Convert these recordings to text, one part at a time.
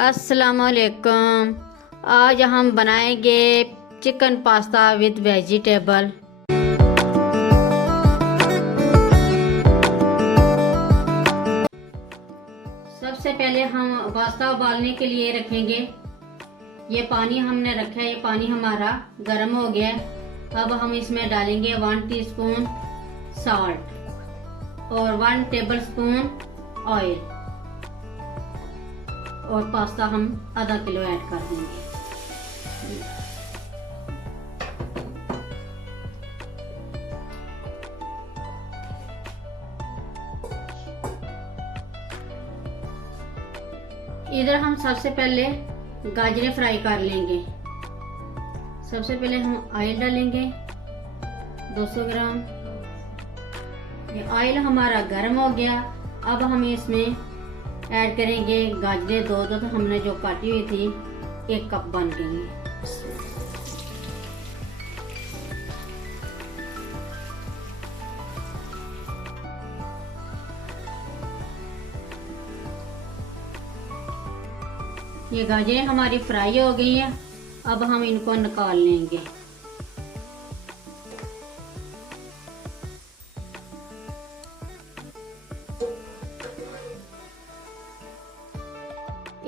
अस्सलामुअलैकुम। आज हम बनाएंगे चिकन पास्ता विद वेजिटेबल। सबसे पहले हम पास्ता उबालने के लिए रखेंगे। ये पानी हमने रखा है, ये पानी हमारा गर्म हो गया। अब हम इसमें डालेंगे 1 टीस्पून साल्ट और 1 टेबलस्पून ऑयल और पास्ता हम आधा किलो ऐड कर देंगे। इधर हम सबसे पहले गाजरें फ्राई कर लेंगे। सबसे पहले हम ऑयल डालेंगे 200 ग्राम। ये ऑयल हमारा गर्म हो गया। अब हम इसमें ऐड करेंगे गाजरें दो तो हमने जो काटी हुई थी 1 कप बन गई। ये गाजरें हमारी फ्राई हो गई हैं। अब हम इनको निकाल लेंगे।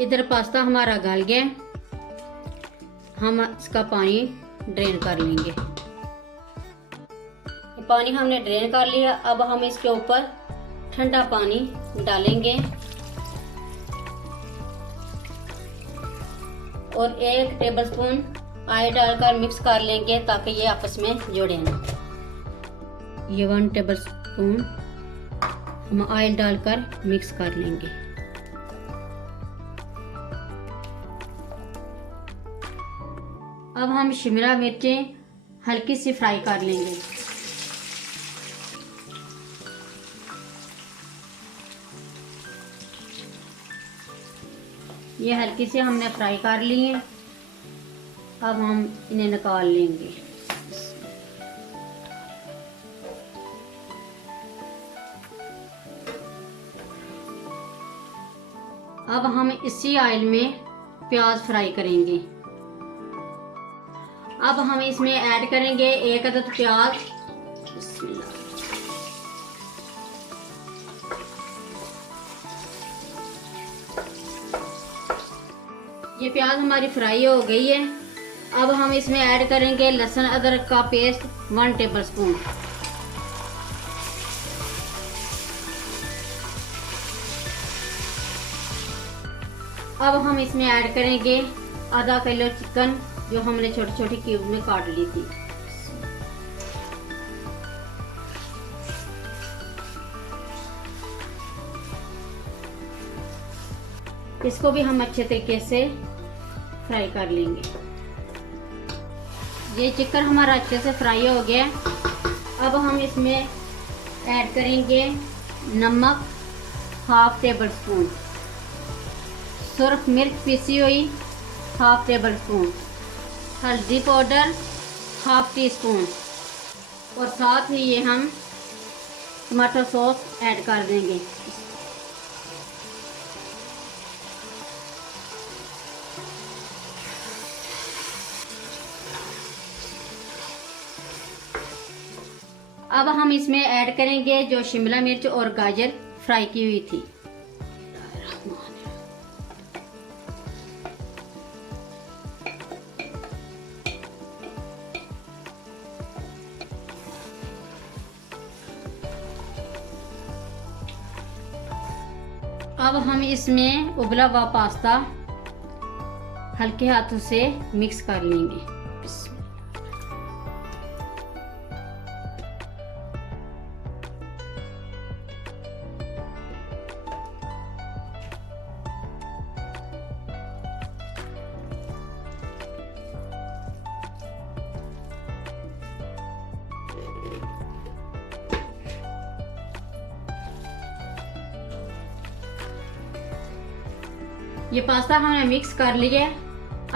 इधर पास्ता हमारा गल गया। हम इसका पानी ड्रेन कर लेंगे। पानी हमने ड्रेन कर लिया। अब हम इसके ऊपर ठंडा पानी डालेंगे और 1 टेबलस्पून ऑयल डालकर मिक्स कर लेंगे ताकि ये आपस में जुड़े ना। ये 1 टेबलस्पून हम ऑयल डालकर मिक्स कर लेंगे। अब हम शिमला मिर्चें हल्की सी फ्राई कर लेंगे। ये हल्की से हमने फ्राई कर ली है। अब हम इन्हें निकाल लेंगे। अब हम इसी ऑयल में प्याज फ्राई करेंगे। अब हम इसमें ऐड करेंगे 1 अदद प्याज। ये प्याज हमारी फ्राई हो गई है। अब हम इसमें ऐड करेंगे लहसुन अदरक का पेस्ट 1 टेबलस्पून। अब हम इसमें ऐड करेंगे आधा किलो चिकन जो हमने छोटी छोटी क्यूब में काट ली थी। इसको भी हम अच्छे तरीके से फ्राई कर लेंगे। ये चिकन हमारा अच्छे से फ्राई हो गया। अब हम इसमें ऐड करेंगे नमक 1/2 टेबलस्पून, सुरख मिर्च पीसी हुई 1/2 टेबलस्पून, हल्दी पाउडर 1/2 टीस्पून और साथ ही ये हम टमाटो सॉस ऐड कर देंगे। अब हम इसमें ऐड करेंगे जो शिमला मिर्च और गाजर फ्राई की हुई थी। अब हम इसमें उबला हुआ पास्ता हल्के हाथों से मिक्स कर लेंगे। ये पास्ता हमने मिक्स कर लिया।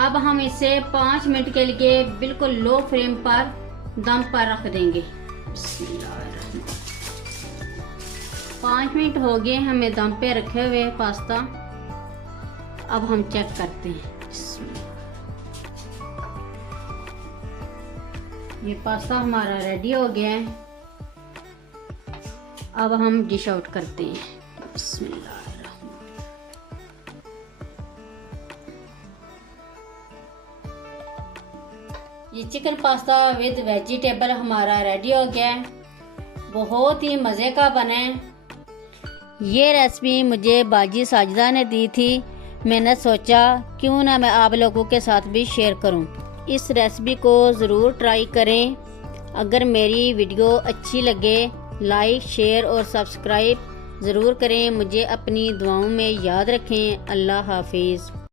अब हम इसे 5 मिनट के लिए बिल्कुल लो फ्लेम पर दम पर रख देंगे। 5 मिनट हो गए हमें दम पे रखे हुए पास्ता। अब हम चेक करते हैं। ये पास्ता हमारा रेडी हो गया है। अब हम डिश आउट करते हैं। बिस्मिल्लाहिर्रहमानिर्रहीम। ये चिकन पास्ता विद वेजिटेबल हमारा रेडी हो गया है। बहुत ही मज़े का बना है। ये रेसिपी मुझे बाजी साजिदा ने दी थी। मैंने सोचा क्यों ना मैं आप लोगों के साथ भी शेयर करूं। इस रेसिपी को ज़रूर ट्राई करें। अगर मेरी वीडियो अच्छी लगे लाइक शेयर और सब्सक्राइब ज़रूर करें। मुझे अपनी दुआओं में याद रखें। अल्लाह हाफिज़।